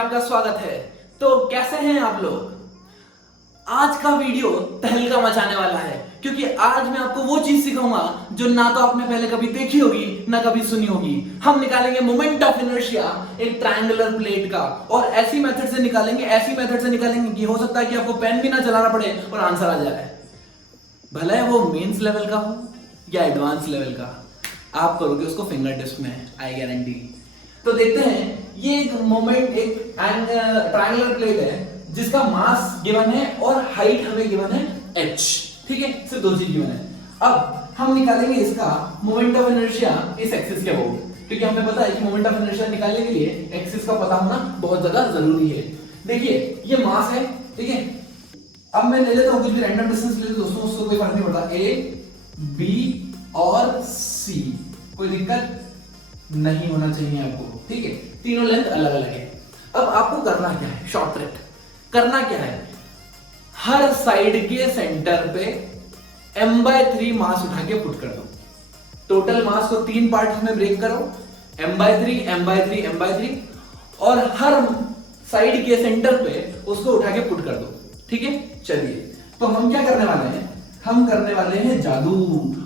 आपका स्वागत है। तो कैसे हैं आप लोग? आज का वीडियो तहलका मचाने वाला है क्योंकि आज मैं आपको वो चीज सिखाऊंगा जो ना तो आपने पहले कभी देखी होगी ना कभी सुनी होगी। हम निकालेंगे मोमेंट ऑफ इनर्शिया एक ट्रायंगुलर प्लेट का, और ऐसी मेथड से निकालेंगे कि हो सकता है कि आपको पेन भी ना चलाना पड़े और आंसर आ जाए। भले है वो मेंस लेवल का हो या एडवांस लेवल का, आप करोगे उसको फिंगर टिप्स में, आई गारंटी। तो देखते हैं, ये एक ट्रायंगुलर प्लेट है जिसका मास गिवन है और हाइट हमें गिवन है h। ठीक है, सिर्फ दो चीज गिवन है। अब हम निकालेंगे इसका मोमेंट ऑफ इनर्शिया इस एक्सिस के अबाउट, क्योंकि हमें पता है कि मोमेंट ऑफ इनर्शिया निकालने के लिए एक्सिस का पता होना बहुत ज्यादा जरूरी है। देखिए ये मास है, ठीक है। अब मैं ले लेता हूं कुछ भी रैंडम डिस्टेंस ले लेता हूं दोस्तों, उससे कोई फर्क नहीं पड़ता। a b और c, कोई दिक्कत नहीं होना चाहिए आपको, ठीक है। तीनों लेंथ अलग अलग है। अब आपको करना क्या है, शॉर्ट ट्रिक करना क्या है, हर साइड के सेंटर पे m/3 मास उठा के पुट कर दो। टोटल मास को तीन पार्ट में ब्रेक करो, m/3 m/3 m/3, और हर साइड के सेंटर पे उसको उठा के पुट कर दो, ठीक है। चलिए, तो हम क्या करने वाले हैं, हम करने वाले हैं जादू।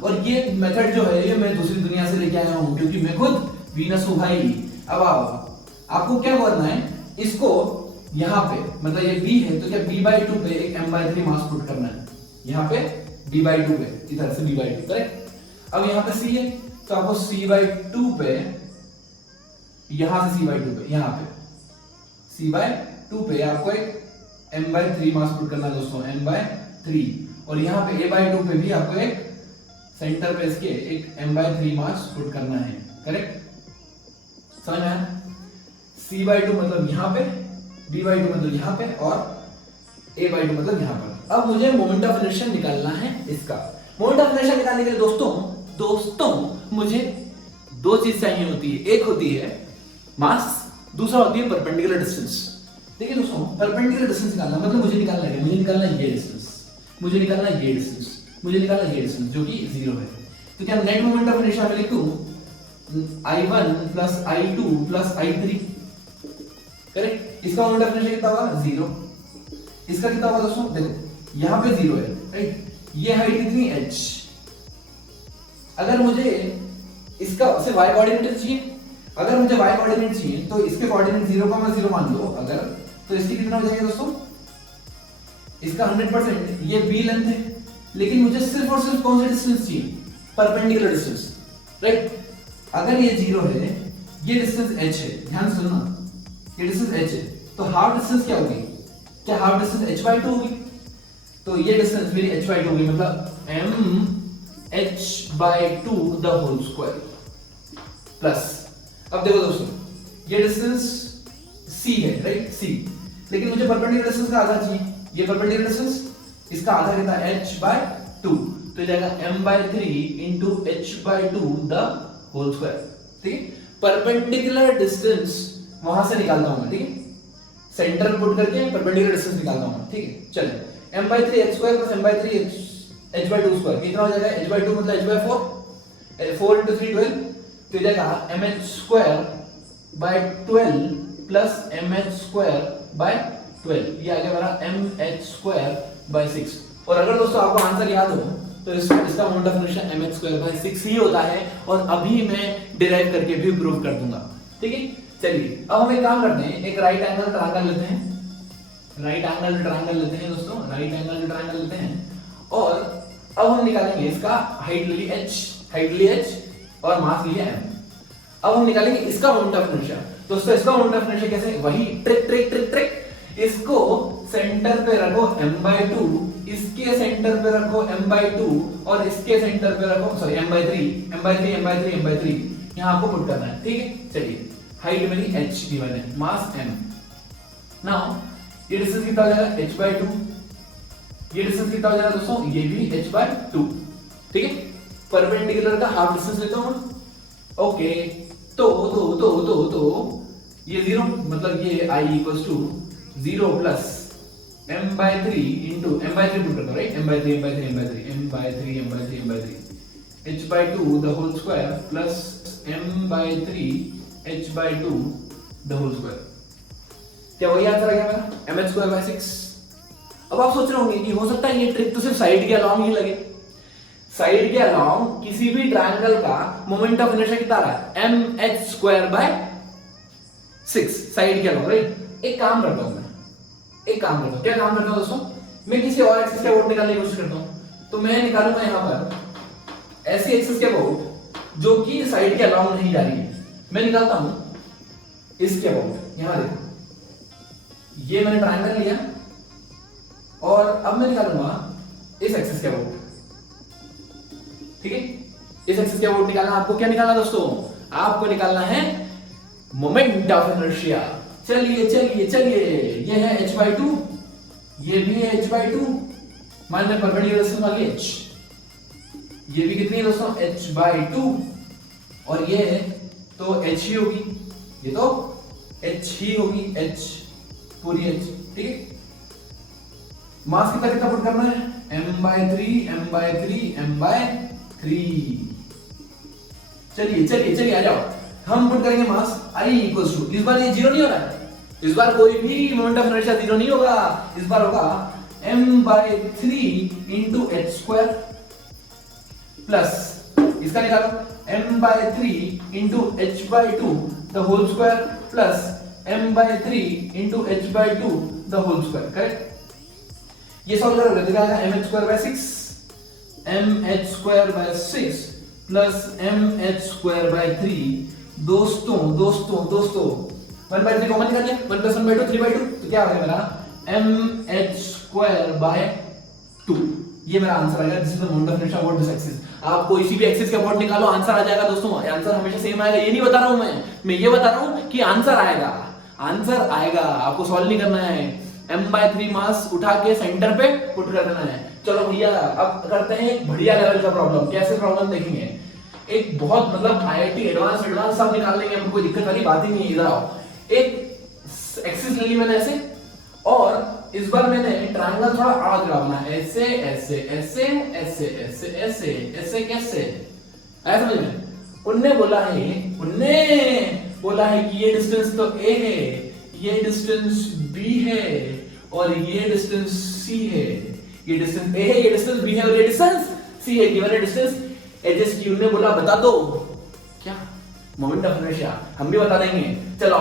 और ये मेथड जो है ये मैं दूसरी दुनिया से लेके आया हूं, क्योंकि मैं खुद वीनस हूं भाई। अब आपको क्या करना है, इसको यहां पे, मतलब ये b है तो क्या b/2 पे एक m/3 मास पुट करना है, यहां पे b/2 पे, इधर से b/2, करेक्ट। अब यहां पे c है तो आपको c/2 पे, यहां से c/2 पे, यहां पे c/2 पे आपको एक m/3 मास पुट करना है दोस्तों, m/3। और यहाँ पे a/2 पे भी आपको एक सेंटर पे इसके एक m/3 मास पुट करना है, करेक्ट। समझ में आया? c/2 मतलब यहाँ पे, b/2 मतलब यहाँ पे, और a/2 मतलब यहाँ पर। अब मुझे मोमेंट ऑफ इनर्शिया निकालना है इसका। मोमेंट ऑफ इनर्शिया निकालने के लिए दोस्तों मुझे दो चीज चाहिए होती है। एक होती है मास, दूसरा होती है परपेंडिकुलर डिस्टेंस। देखिए दोस्तों, परपेंडिकुलर डिस्टेंस निकालना मतलब मुझे निकालना है ये डिस्टेंस, मुझे निकालना ये डिस्टेंस, मुझे निकालना ये डिस्टेंस जो कि 0 है। तो क्या नेट मोमेंट ऑफ इनर्शिया में लिखूं I1 plus I2 plus I3, correct. इसका मोमेंट ऑफ इनर्शिया कितना होगा, 0। इसका कितना होगा दोस्तों, देखो यहां पे 0 है, राइट। ये हाइट कितनी h। अगर मुझे इसका से y कोऑर्डिनेट चाहिए, अगर मुझे y कोऑर्डिनेट चाहिए तो इसके कोऑर्डिनेट 0,0 मान लो अगर, तो इसकी कितना हो जाएगा दोस्तों, इसका 100%। ये b लेंथ है, लेकिन मुझे सिर्फ और सिर्फ कौन सा डिस्टेंस चाहिए, परपेंडिकुलर डिस्टेंस, राइट। अगर ये 0 है, ये डिस्टेंस h है, ध्यान से सुनना, ये डिस्टेंस h है, तो हाफ डिस्टेंस क्या होगी, क्या हाफ डिस्टेंस h/2 होगी। तो ये डिस्टेंस मेरी h/2 होगी, मतलब mh/2 the whole square plus, अब देखो दोस्तों ये डिस्टेंस c है, राइट, c, लेकिन मुझे परपेंडिकुलर डिस्टेंस का आधा चाहिए। ये परपेंडिकुलर डिस्टेंस, इसका आधा कितना है, h/2, तो ये जाएगा m/3 into h/2 the whole square, ठीक है। परपेंडिकुलर डिस्टेंस वहां से निकालता हूं मैं, ठीक है, सेंटर पुट करके परपेंडिकुलर डिस्टेंस निकालता हूं, ठीक है। चलिए, m/3 h square plus m/3 h/2 square कितना हो जाएगा, h/2 मतलब h/4, 4 into 3 12, तो ये जाएगा mh square by 12 plus mh square by 12, ये आ गया मेरा mh स्क्वायर बाय 6। और अगर दोस्तों आपको आंसर याद हो तो इसका moment of inertia mh square by 6 ही होता है, और अभी मैं डिराइव करके भी प्रूव कर दूंगा, ठीक है। चलिए, अब हम एक काम करते हैं, एक राइट एंगल ट्रायंगल लेते हैं, राइट एंगल ट्रायंगल लेते हैं दोस्तों, राइट एंगल ट्रायंगल लेते हैं, और अब हम निकालेंगे इसका हाइट ले ली h और मास लिया m। अब हम निकालेंगे इसका मोमेंट ऑफ इनर्शिया। दोस्तों इसका मोमेंट ऑफ इनर्शिया कैसे, वही ट्रिक, इसको सेंटर पे रखो m/2, इसके सेंटर पे रखो m/2, और इसके सेंटर पे रखो सॉरी m/3, यहां आपको पुट करना है, ठीक है। चलिए, हाइट मेरी h गिवन है, मास m। नाउ ये डिस्टेंस कितना हो जाएगा, h/2, ये डिस्टेंस कितना हो जाएगा दोस्तों, ये भी h/2, ठीक है। परपेंडिकुलर का हाफ डिस्टेंस लेता हूं, ओके। तो ये 0 मतलब ये I equals to 0 plus m/3 into m/3 put करता हूं, right, m/3 h/2 the whole square plus m/3 h/2 the whole square. क्या वही आंसर आ गया मेरा mh²/6। अब आप सोच रहे होंगे कि हो सकता है ये ट्रिक तो सिर्फ साइड के अलोंग ही लगे। साइड के अलोंग किसी भी ट्रायंगल का मोमेंट ऑफ इनर्शिया कितना आ रहा है mh²/6 साइड के अलोंग, राइट। एक काम करता हूं मैं, क्या काम करता हूं दोस्तों, मैं किसी और एक्सिस के अबाउट निकालने की कोशिश करता हूं। तो मैं निकालूंगा यहां पर ऐसी एक्सिस के अबाउट जो कि साइड के अलोंग नहीं जा रही है। मैं निकालता हूं इसके अबाउट, यहां देखो ये मैंने ट्रायंगल लिया और अब मैं निकालूंगा इस एक्सिस के अबाउट, ठीक है। इस एक्सिस के अबाउट निकालना, आपको क्या निकालना दोस्तों, आपको निकालना है मोमेंट ऑफ इनर्शिया। चलिए चलिए चलिए, ये है h/2, ये भी है h/2, मान लें परपेंडिकुलर डिस्टेंस वाली h, ये भी कितनी है दोस्तों h/2, और ये तो h ही होगी, ये तो h ही होगी, h पूरी h, ठीक है। मास कितना कितना पुट करना है m/3 m/3 m/3। चलिए चलिए चलिए आ जाओ, हम पुट करेंगे मास I इक्वल्स टू, इस बार ये जीरो नहीं हो रहा है, इस बार कोई भी मोमेंट ऑफ इनर्शिया जीरो नहीं होगा, इस बार होगा m/3 इंटू h² प्लस इसका निकालो m/3 into h/2 the whole square plus m/3 into h/2 the whole square, correct. ये सॉल्व करोगे तो क्या आएगा mh²/6 प्लस mh²/3। दोस्तों 1/3 कॉमन निकाल लिया, 1 + 1/2 3/2, तो क्या आ गया मेरा mh²/2। ये मेरा आंसर आएगा, this is the moment of inertia about this axis. आप कोई सी भी एक्सिस के अबाउट निकालो, आंसर आ जाएगा दोस्तों, आंसर हमेशा सेम आएगा। ये नहीं बता रहा हूं मैं ये बता रहा हूं कि आंसर आएगा, आपको सॉल्व नहीं करना है। m/3 मास उठा के सेंटर पे पुट कर देना है। चलो भैया अब करते हैं एक बढ़िया लेवल का प्रॉब्लम। कैसे प्रॉब्लम देखेंगे, एक बहुत मतलब IIT एडवांस सब निकाल लेंगे, हमको कोई दिक्कत वाली बात ही नहीं है। इधर आओ, एक एक्सिस ले ली मैंने ऐसे, और इस बार मैंने ट्रायंगल थोड़ा आड़ा टिड़ा बना, ऐसे ऐसे ऐसे ऐसे ऐसे ऐसे ऐसे कैसे, ऐसा समझ में। उनने बोला है कि ये डिस्टेंस तो A है, ये डिस्टेंस B है, और ये डिस्टेंस C है। ये डिस्टेंस A है, ये डिस्टेंस B है, और ये डिस्टेंस C है। गिवन है डिस्टेंस एडजस्ट की। उन्होंने बोला बता दो क्या मोमेंट ऑफ इनर्शिया, हम भी बता देंगे। चलो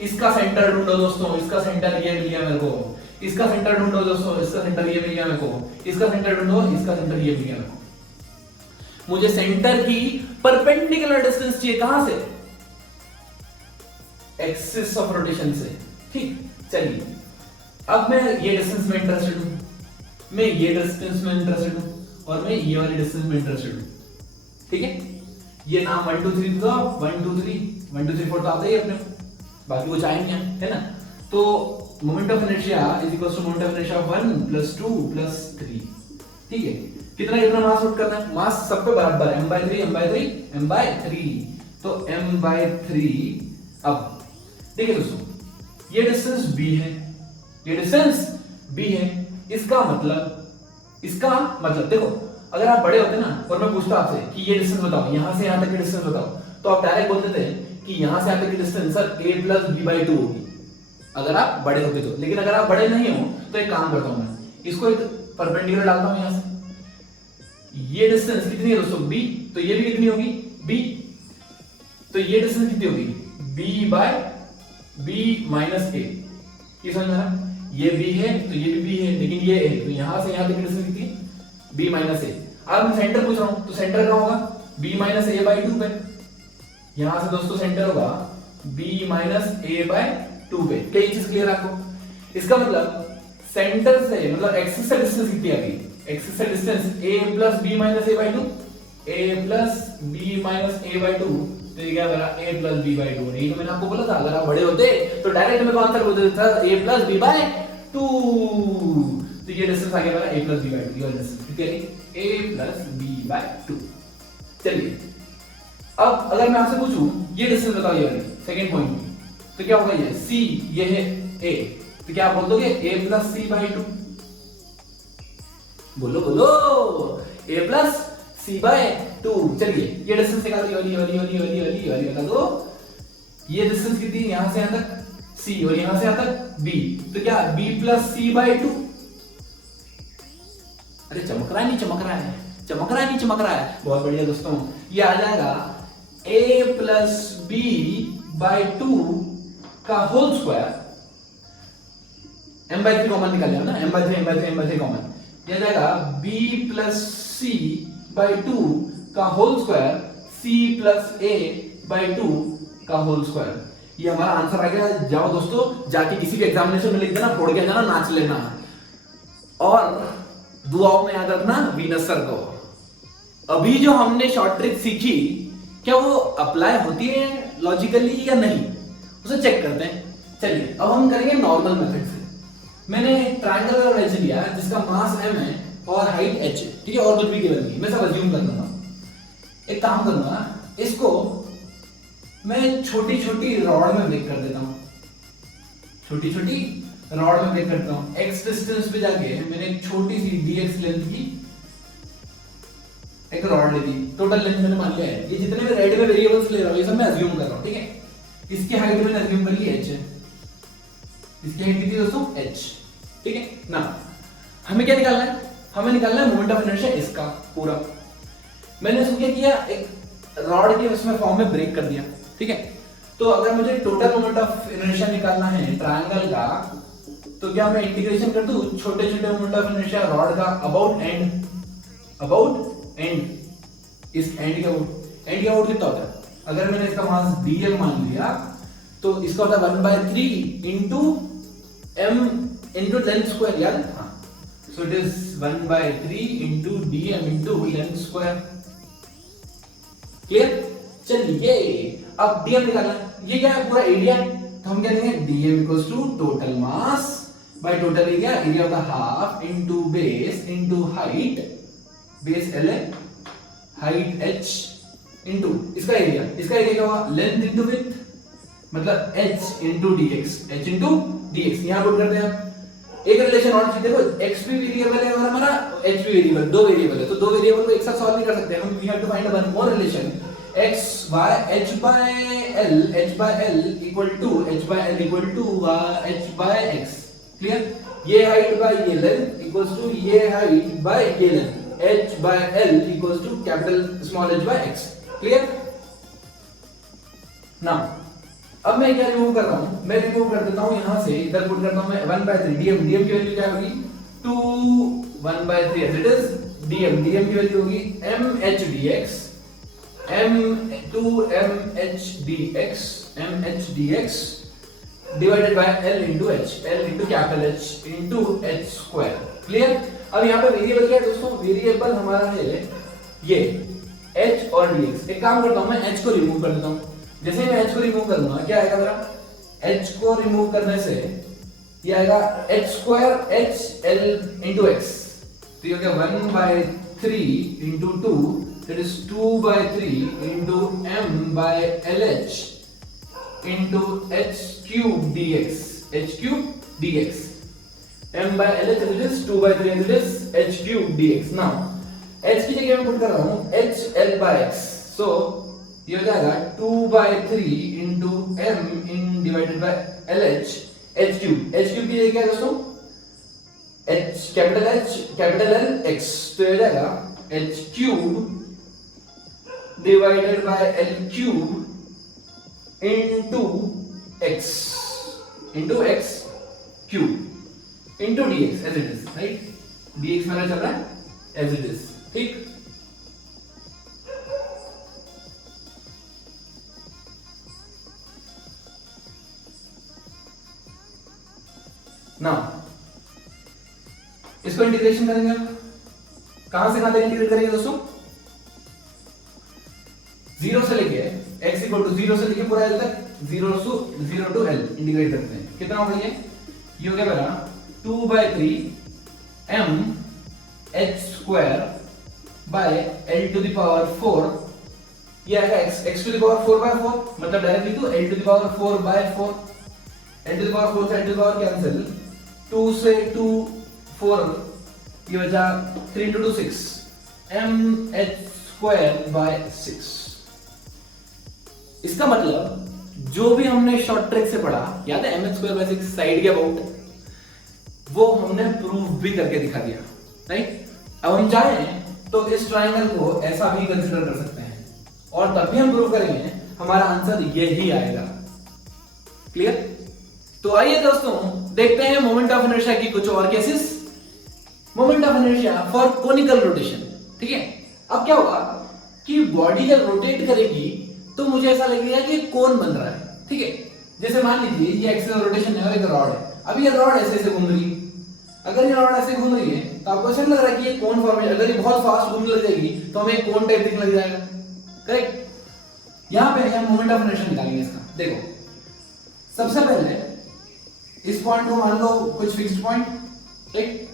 इसका सेंटर ढूंढो दोस्तों, इसका सेंटर ये मिल गया मेरे को, इसका सेंटर ढूंढो दोस्तों, इसका सेंटर ये मिल गया मेरे को, इसका सेंटर ढूंढो, इसका सेंटर ये मिल गया मेरे को। मुझे सेंटर की परपेंडिकुलर डिस्टेंस चाहिए, कहां से, एक्सिस ऑफ रोटेशन से, ठीक। चलिए अब मैं ये डिस्टेंस में इंटरेस्टेड हूं, मैं ये डिस्टेंस में इंटरेस्टेड हूं, और मैं ये वाली डिस्टेंस में इंटरेस्टेड हूं, ठीक है। ये नाम 1 2 3 तो 1 2 3 1 2 3 4 तो आता ही अपने, बाकी वो चाहेंगे है ना। तो moment of inertia is equal to moment of inertia 1 + 2 + 3, ठीक है। कितना मास पुट करना है, मास सब पे बराबर है, m/3 m/3 तो m/3। अब देखिए दोस्तों, ये डिस्टेंस B है, ये डिस्टेंस B है, इसका मतलब देखो, अगर आप बड़े होते ना और मैं पूछता आपसे कि ये डिस्टेंस बताओ, यहां से यहां तक की डिस्टेंस बताओ, तो आप डायरेक्ट बोलते थे कि यहां से यहां तक की डिस्टेंस सर A + B/2 होगी, अगर आप बड़े होते तो। लेकिन अगर आप बड़े नहीं हो तो एक काम करता हूं मैं, इसको एक परपेंडिकुलर डालता हूं यहां से। ये डिस्टेंस कितनी है दोस्तों B, तो ये भी कितनी होगी B, तो ये डिस्टेंस कितनी होगी B/B - A। ये समझ में आ रहा, ये B है तो ये भी B है, लेकिन ये A, तो यहां से यहां तक की डिस्टेंस कितनी है B - A। अब मैं सेंटर पूछ रहा हूं, तो सेंटर कहां होगा B - A/2 पे। यहां से दोस्तों सेंटर होगा B - A/2 पे। क्या ये चीज क्लियर है आपको? इसका मतलब सेंटर से मतलब एक्सिस से डिस्टेंस कितनी आ गई, एक्सिस से distance A + B - A/2, A + B - A/2, तो ये क्या मेरा A + B/2। नहीं तो मैंने आपको बोला था अगर आप बड़े होते तो डायरेक्ट मेरे को आंसर बोल देता था A + B/2। तो ये डिस्टेंस आ गया मेरा A + B/2, ये डिस्टेंस कितनी है A + B/2। चलिए अब अगर मैं आपसे पूछूं ये डिस्टेंस बताओ, ये वाली सेकंड पॉइंट में, तो क्या होगा, ये C, ये है A, तो क्या आप बोल दोगे A + C/2? बोलो A + C/2। चलिए ये डिस्टेंस निकाल दी, वाली बता दो, ये डिस्टेंस कितनी है यहां से यहां तक सी और यहां से यहां तक बी, तो क्या b plus C by two. अरे चमक रहा है नहीं चमक रहा है, चमक रहा है नहीं चमक रहा है, बहुत बढ़िया दोस्तों। ये आ जाएगा a plus b by two का whole square, m by three common निकल जाएगा ना, m बाई थ्री कॉमन, ये आ जाएगा b plus C by two का whole square c plus a by two का होल स्क्वायर। ये हमारा आंसर आ गया। जाओ दोस्तों जाके किसी भी एग्जामिनेशन में लिख देना, फोड़ के जाना, नाच लेना, और दुआओं में याद रखना वीनस सर को। अभी जो हमने शॉर्ट ट्रिक सीखी, क्या वो अप्लाई होती है लॉजिकली या नहीं, उसे चेक करते हैं। चलिए अब हम करेंगे नॉर्मल मेथड से। मैंने ट्रायंगल का वेज लिया जिसका मास m है और हाइट h है, ठीक है, और कुछ भी गिवन नहीं है, मैं सब अज्यूम कर लूंगा। एक काम करूंगा, इसको मैं छोटी छोटी रॉड में ब्रेक कर देता हूं, छोटी छोटी रॉड में ब्रेक करता हूं। x डिस्टेंस पे जाके मैंने एक छोटी सी dx लेंथ की एक रॉड ले ली, टोटल लेंथ मैंने मान लिया है। ये जितने भी रेड में वेरिएबल्स ले रहा हूं ये सब मैं अज्यूम कर रहा हूं, ठीक है। इसकी हाइट मैंने अज्यूम कर ली h है, इसकी हाइट कितनी दोस्तों h, ठीक है ना। हमें क्या निकालना है, हमें निकालना है मोमेंट ऑफ इनर्शिया इसका पूरा। मैंने इसको क्या किया, एक रॉड के उसमें फॉर्म में ब्रेक कर दिया, ठीक है। तो अगर मुझे टोटल मोमेंट ऑफ इनर्शिया निकालना है ट्रायंगल का, तो क्या मैं इंटीग्रेशन कर दूं छोटे छोटे मोमेंट ऑफ इनर्शिया रॉड का अबाउट एंड, इस एंड के अबाउट कितना होता है। अगर मैंने इसका मास dl मान लिया तो इसका होता है 1/3 into m into length square, यार हाँ, so it is 1/3 into dm into length square. Clear. चलिए अब dm निकालना, ये क्या है पूरा एरिया है, तो हम क्या लेंगे dm equals to total mass by total area of the half into base into height, base l है, हाइट h इंटू इसका एरिया क्या हुआ लेंथ इंटू विड्थ, मतलब h इंटू dx, यहां पुट करते हैं। एक रिलेशन और देखो, x भी वेरिएबल है और हमारा h भी वेरिएबल, दो वेरिएबल है, तो दो वेरिएबल को एक साथ सॉल्व नहीं कर सकते हम। We have to find one more relation, x y h by l equal to h by l equal to h by x। Clear. ये हाइट बाय ये लेंथ इक्वल्स टू ये हाइट बाय ये length, h by l equals to capital small h by x। Clear ना। अब मैं क्या remove कर रहा हूं, मैं रिमूव कर देता हूं यहां से, इधर पुट करता हूं मैं 1/3 dm की वैल्यू क्या होगी 2 1/3 एज इट इज, dm की वैल्यू होगी mh dx, mh dx divided by l into capital H into h square. Clear. अब यहाँ पे वेरिएबल क्या है दोस्तों, वेरिएबल हमारा है ये h और dx। एक काम करता हूं मैं h को रिमूव कर देता हूं। जैसे मैं h को रिमूव करूंगा क्या आएगा मेरा, h को रिमूव करने से ये आएगा h square h l into x, तो ये हो गया 1/3 into 2, that is 2/3 into m by lh into h cube dx, m by lh that is 2/3 and this h cube dx। now h की जगह मैं पुट कर रहा हूं h l by x, so ये हो जाएगा 2/3 into m in divided by lh h cube की जगह क्या है दोस्तों, h कैपिटल L x, तो ये हो जाएगा h cube divided by l cube into x cube into dx as it is, right। dx मेरा चल रहा है as it is, ठीक। ना इसको इंटीग्रेशन करेंगे, कहां से कहां तक इंटीग्रेट करेंगे दोस्तों, 0 से लेके x इक्वल टू 0 से लेके पूरा l तक, 0 टू l इंटीग्रेट करते हैं। कितना होगा ये हो गया मेरा 2/3 m h square by l to the power 4, ये आएगा x टू द पावर 4/4, मतलब directly to l to the power 4/4, l to the power 4 से l to the power cancel, 2 से 2 4, ये बचा 3 into 2 6, m h square bye 6। इसका मतलब जो भी हमने शॉर्ट ट्रिक से पढ़ा, याद है mh²/6 साइड के अबाउट, वो हमने प्रूव भी करके दिखा दिया, राइट। अब हम चाहें तो इस ट्रायंगल को ऐसा भी कंसीडर कर सकते हैं और तब भी हम प्रूव करेंगे, हमारा आंसर यही आएगा। क्लियर? तो आइए दोस्तों देखते हैं मोमेंट ऑफ इनर्शिया की कुछ और cases. Moment of inertia for conical rotation, ठीक है। अब क्या होगा कि बॉडी जब रोटेट करेगी तो मुझे ऐसा लगेगा कि कोन बन रहा है, ठीक है। जैसे मान लीजिए ये एक्सियल रोटेशन है और एक रॉड है। अब ये रॉड ऐसे ऐसे घूम रही है, अगर ये रॉड ऐसे घूम रही है तो आपको ऐसा लग रहा है कि ये कोन फॉर्मेशन, अगर ये बहुत फास्ट घूमने लग जाएगी तो हमें कोन टाइप दिखने लग जाएगा, करेक्ट। यहां पे हम मोमेंट ऑफ इनर्शिया निकालेंगे इसका। देखो सबसे पहले इस पॉइंट को मान लो कुछ फिक्स्ड पॉइंट, ठीक।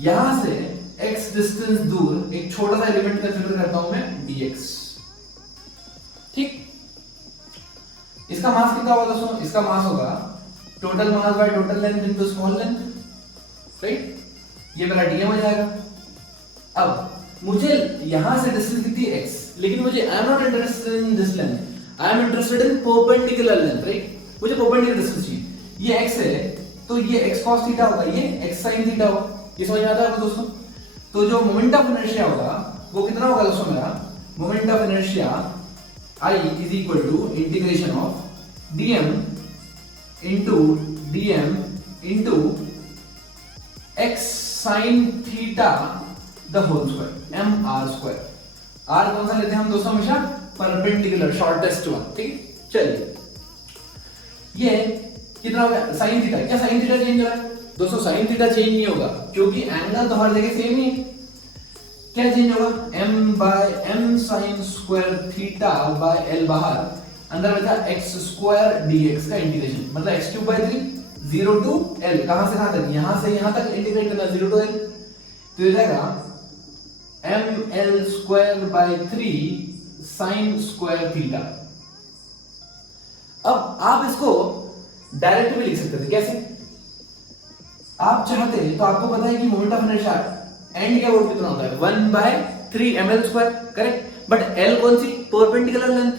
यहां से x डिस्टेंस दूर एक छोटा सा एलिमेंट कंसीडर करता हूं मैं dx, ठीक। इसका मास कितना होगा दोस्तों? इसका मास होगा total mass by total length into small length, right. ये मेरा dm हो जाएगा। अब मुझे यहां से डिस्टेंस कितनी है x, लेकिन मुझे I am not interested in this length, I am interested in perpendicular length, right. मुझे परपेंडिकुलर डिस्टेंस चाहिए। ये x है तो ये x cos थीटा होगा, ये x sin थीटा होगा। ये समझ में आता है आपको दोस्तों? तो जो मोमेंट ऑफ इनर्शिया होगा वो कितना होगा दोस्तों? मेरा moment of inertia I is equal to integration of dm into x sin theta the whole square, mr square। r कौन सा लेते हैं हम दोस्तों? हमेशा परपेंडिकुलर, शॉर्टेस्ट वन, ठीक। चलिए ये कितना हो गया? sin theta. क्या sin थीटा चेंज हो रहा है दोस्तों? sin थीटा चेंज नहीं होगा क्योंकि एंगल तो हर जगह सेम ही है। क्या चेंज होगा? m sin square theta by l बाहर, अंदर बचा x² dx का इंटीग्रेशन, मतलब x³ 0 to l। कहां से कहां तक? यहां से यहां तक इंटीग्रेट करना, 0 to l। तो ये जाएगा ml² 3 sin स्क्वायर थीटा। अब आप इसको डायरेक्ट भी लिख सकते थे। कैसे? आप चाहते तो आपको पता है कि मोमेंट ऑफ इनर्शिया एंड क्या कितना होता है? 1/3 ml², करेक्ट। बट l कौन सी? Perpendicular length.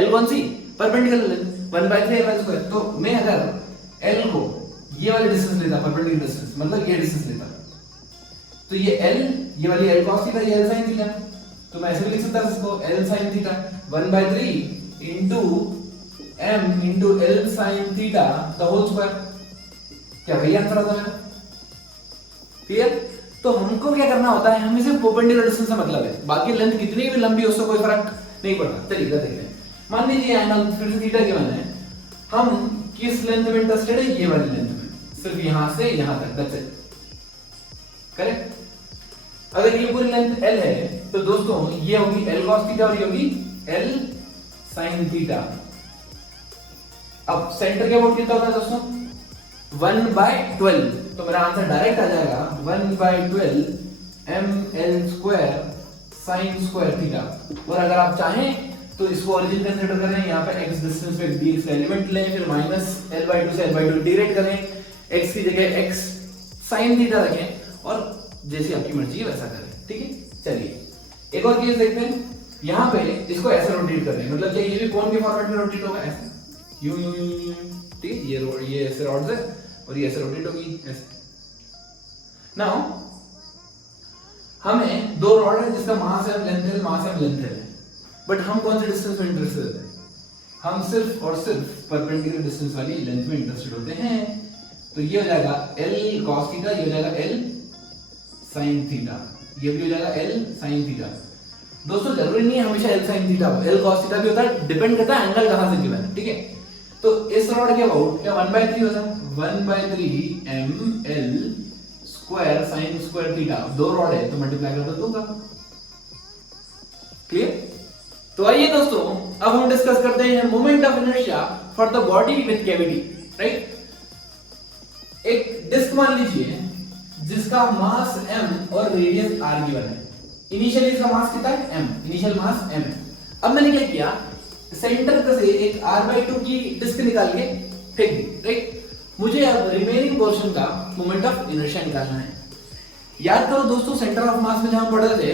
l कौन सी? Perpendicular length, 1/3 ml²। तो मैं अगर l को ये वाले डिस्टेंस लेता, परपेंडिकुलर डिस्टेंस, मतलब ये डिस्टेंस लेता, तो ये l, ये वाली l cos थीटा, ये l sin थीटा। तो मैं ऐसे भी लिख सकता हूं इसको l sin theta 1/3 into m into l sin theta the whole square. क्या वही आंसर आता है? क्लियर? तो हमको क्या करना होता है, हमें सिर्फ परपेंडिकुलर डिस्टेंस से मतलब है, बाकी लेंथ कितनी भी लंबी हो उससे कोई फर्क नहीं पड़ता। चलिए इधर देखते हैं। मान लीजिए एंगल फिर से थीटा के बना है, हम किस लेंथ में इंटरेस्टेड है? ये वाली लेंथ में, सिर्फ यहां से यहां तक, दैट्स इट, करेक्ट। अगर ये पूरी लेंथ l है तो दोस्तों ये होगी l cos थीटा और ये होगी l sin थीटा। अब सेंटर के अबाउट कितना होता है दोस्तों? 1/12। तो मेरा आंसर डायरेक्ट आ जाएगा 1/12 ml² sin स्क्वायर थीटा। और अगर आप चाहें तो इसको ओरिजिन कंसीडर करें, यहाँ पे x डिस्टेंस पे dx का एलिमेंट लें, फिर -l/2 से l/2 इंटीग्रेट करें, x की जगह x sin थीटा रखें और जैसी आपकी मर्जी है वैसा करें, ठीक है। चलिए एक और केस देखते हैं। यहाँ पे इसको ऐसे रोटेट कर रहे हैं, मतलब क्या ये भी कोन के फॉर्मेट में रोटेट होगा? ऐसे यूं यूं यूं, ठीक है। ये ऐसे रॉड्स है और ये ऐसे रोटेट होगी ऐसे। नाउ हमें दो रॉड है जिसका मास है लेंथ है, मास है लेंथ है, बट हम कौन से डिस्टेंस में इंटरेस्टेड हैं? हम सिर्फ और सिर्फ परपेंडिकुलर डिस्टेंस वाली लेंथ में इंटरेस्टेड होते हैं। तो ये हो जाएगा l cos थीटा, ये हो जाएगा l sin थीटा, ये भी हो जाएगा l sin थीटा। दोस्तों जरूरी नहीं है हमेशा l sin थीटा हो, l cos थीटा भी होता है, डिपेंड करता है एंगल कहां से गिवन है, ठीक है। तो इस रॉड के अबाउट क्या 1/3 होता है? 1/3 ml square sin square theta. दो रॉड है तो मल्टीप्लाई कर दो 2 का। क्लियर? तो आइए दोस्तों अब हम डिस्कस करते हैं moment of inertia for the body with cavity, right. एक डिस्क मान लीजिए जिसका मास m और रेडियस r गिवन है। इनिशियली इसका मास कितना है? m, इनिशियल मास m है। अब मैंने क्या किया, सेंटर से एक r/2 की डिस्क निकाल के फेंक दी, राइट। मुझे अब रिमेनिंग पोर्शन का मोमेंट ऑफ इनर्शिया निकालना है। याद करो दोस्तों सेंटर ऑफ मास में जब हम पढ़ रहे थे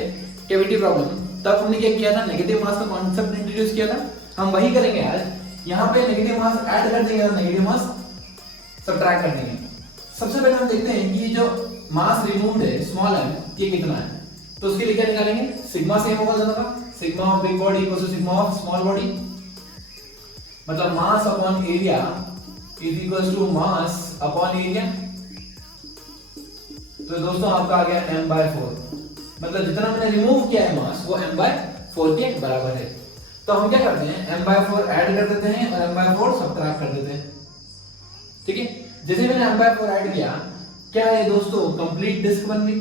कैविटी प्रॉब्लम, तब हमने क्या किया था? नेगेटिव मास का कॉन्सेप्ट इंट्रोड्यूस किया था। हम वही करेंगे आज। यहाँ पे नेगेटिव मास ऐड कर देंगे और नेगेटिव मास सब्ट्रैक्ट कर देंगे। सबसे पहले हम देखते हैं कि ये जो मास रिमूव्ड है स्मॉल m ये कितना है। तो उसके लिए क्या निकालेंगे, सिग्मा सेम होगा दोनों का, sigma of big body equals to sigma of small body, मतलब mass upon area is equals to mass upon area. तो दोस्तों आपका आ गया m/4, मतलब जितना मैंने रिमूव किया है मास वो m/4 के बराबर है। तो हम क्या करते हैं, m/4 ऐड कर देते हैं और m/4 सब्ट्रैक्ट कर देते हैं। ठीक है, जैसे मैंने m/4 ऐड किया, क्या है दोस्तों, कंप्लीट डिस्क बन गई।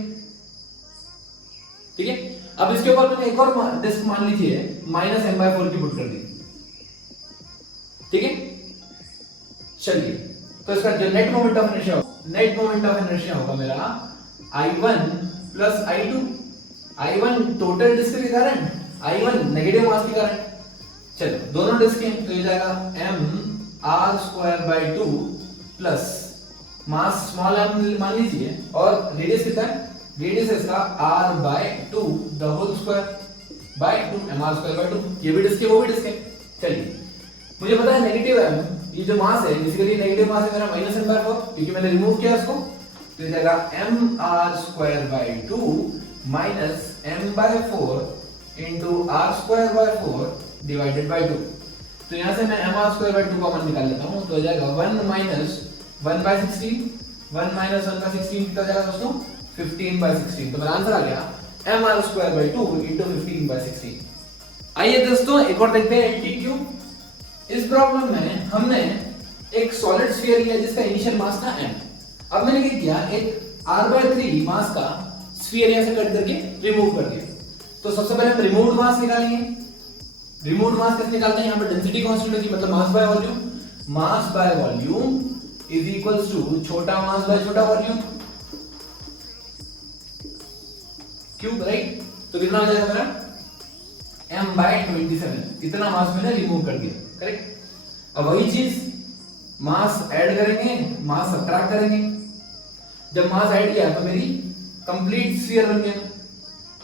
ठीक है, अब इसके ऊपर मैंने एक और डिस्क मान लीजिए -m/4 की पुट कर दी। ठीक है, चलिए, तो इसका जो नेट मोमेंट ऑफ इनर्शिया होगा मेरा I1 plus I2। I1 total disc के कारण, I1 नेगेटिव मास के कारण। चलो दोनों डिस्क हैं तो ये जाएगा mr²/2 plus mass small m मान लीजिए और रेडियस कितना है, रेडियस इसका r/2 the whole square by 2 mr²/2। ये भी डिस्क है वो भी डिस्क है। चलिए, मुझे पता है नेगेटिव m, ये जो मास है बेसिकली नेगेटिव मास है मेरा -m/4 क्योंकि मैंने रिमूव किया उसको। तो ये जाएगा mr²/2 minus m/4 into r²/4 divided by 2। तो यहां से मैं mr²/2 का मान निकाल लेता हूं, तो हो जाएगा 1 माइनस 1/16, 1 माइनस 1/16 कितना जाएगा दोस्तों, 15/16। तो मेरा आंसर आ गया mr²/2 इंटू 15/16। आइए दोस्तों एक और देखते हैं कि क्यों। इस प्रॉब्लम में हमने एक सॉलिड स्फीयर लिया जिसका इनिशियल मास था m। अब मैंने क्या किया, एक r/3 मास का स्फीयर यहां से कट करके रिमूव कर दिया। तो सबसे पहले हम रिमूव्ड मास निकालेंगे। रिमूव्ड मास कैसे निकालते हैं, यहां पर डेंसिटी कांस्टेंट होगी, मतलब mass by volume. Mass by volume is equals to छोटा मास बाय छोटा वॉल्यूम, क्यूब, राइट। तो कितना हो जाएगा मेरा m/27, इतना मास मैंने रिमूव कर दिया, करेक्ट। अब वही चीज मास ऐड करेंगे, मास सब्ट्रैक्ट करेंगे। जब मास ऐड किया तो मेरी कंप्लीट स्फीयर बन गया।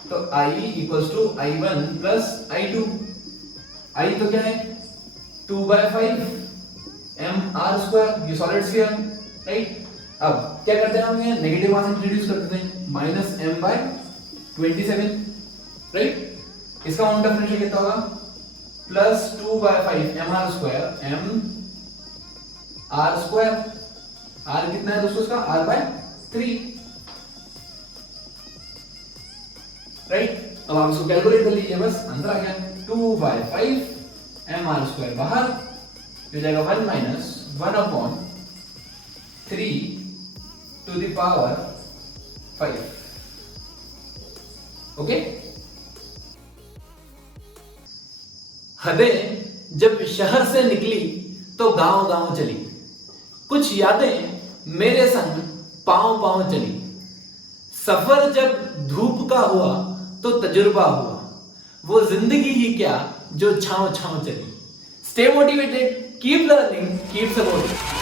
तो I equals to I1 plus I2। I तो क्या है 2/5 mr², ये सॉलिड स्फीयर, राइट। अब क्या करते हैं हम, ये नेगेटिव मास इंट्रोड्यूस कर देते हैं, -m/27, राइट। इसका मोमेंट ऑफ इनर्शिया कितना होगा, प्लस 2/5 mr², mr², r कितना है दोस्तों इसका, r/3, राइट। अब आप इसको कैलकुलेट कर लीजिए, बस आंसर आ गया 2/5 mr² बाहर, हो जाएगा 1 minus 1/3 to the power 5। Okay. हदें जब शहर से निकली तो गांव गांव चली, कुछ यादें मेरे संग पांव पांव चली। सफर जब धूप का हुआ तो तजुर्बा हुआ, वो जिंदगी ही क्या जो छांव छांव चली। Stay motivated, keep learning, keep supporting.